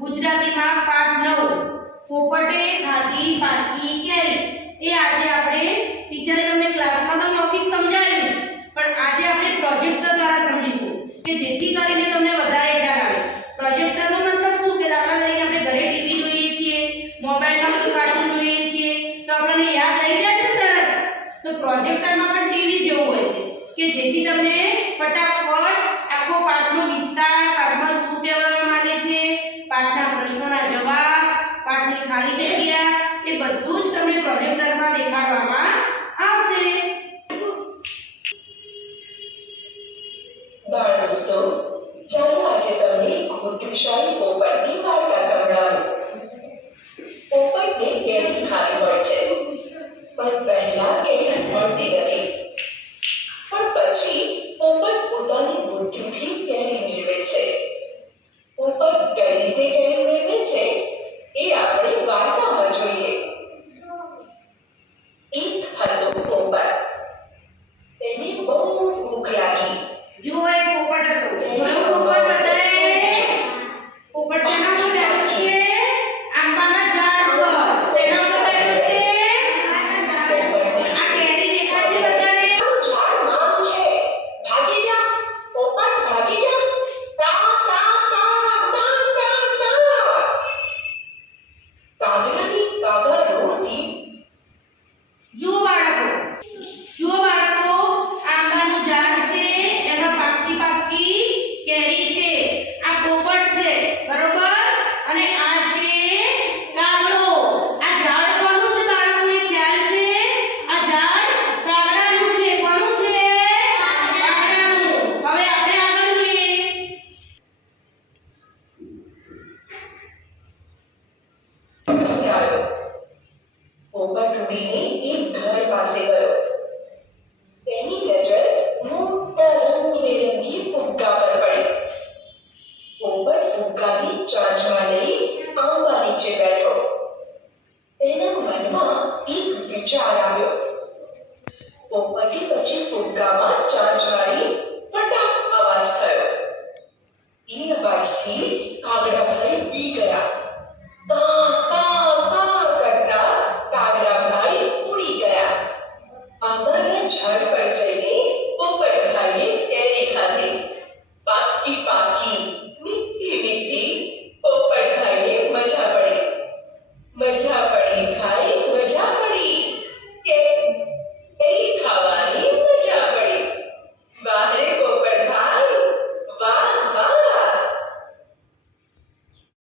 ગુજરાતીમાં પાઠ નવ. પોપટે ખાધી પાકી કેરી. એ આજે આપણે ટીચરે તમને ક્લાસમાં તો મૌખિક સમજાવ્યું છે પણ આજે આપણે પ્રોજેક્ટર દ્વારા સમજીશું, કે જેથી કરીને તમને વધારે ખ્યાલ આવે. પ્રોજેક્ટરનો મતલબ શું? કે દાખલા તરીકે આપણે ઘરે ટીવી જોઈએ છીએ, મોબાઈલમાં કોઈ કાર્ટૂન જોઈએ છીએ, તો આપણને યાદ રહી જાય છે તરત? તો પ્રોજેક્ટરમાં પણ ટીવી જેવું હોય છે, કે જેથી તમને ફટાફટ આખો પાઠનો વિસ્તાર પાઠમાં શું કહેવામાં માંગે છે પાઠના પ્રશ્નોના જવાબ પાઠની ખાલી જગ્યા એ બધું જ પ્રોજેક્ટરમાં દેખાડવામાં આવશે. બાળ દોસ્તો ચાલો આજે તમને બુદ્ધિશાળી પોપટની વાર્તા સંભળાવું. પોપટને કેરી ખાવી હોય છે, પણ પહેલા કેરી મળતી નથી. ભૂખ લાગી. જુઓ એ પોપટ હતો જોયો પોપટ બધાએ પોપટ શેના પર બેઠો છે આંબાના ઝાડ પર શેના પર બેઠો છે આ કેરી દેખાય છે બધાને તારું ઝાડ મારું છે ભાગી જા પોપટ ભાગી જા તા તા તા તા તા તા કાગડાની કાગડા રોડથી જુઓ બાળકો જુઓ બાળકો આંબાનું ઝાડ છે એમાં પાકી પાકી કેરી છે આ પોપટ છે બરોબર અને આ છે કાગડો આ ઝાડ કોનું છે બાળકોને ખ્યાલ છે આ ઝાડ કાગડાનું છે કોનું છે કાગડાનું હવે આપણે આગળ જોઈએ ઘરે આવ્યો પોપટ એક ઘર પાસે ગયો. તેની નજર મોટા રંગબેરંગી ફુગ્ગા પર પડી. પોપટ ફુગ્ગાની ચાંચમાં લઈ આંબા નીચે બેઠો. તેના મનમાં એક વિચાર આવ્યો. પોપટે પછી ફુગ્ગામાં ચાંચ મારી విషయాలు పరిచయం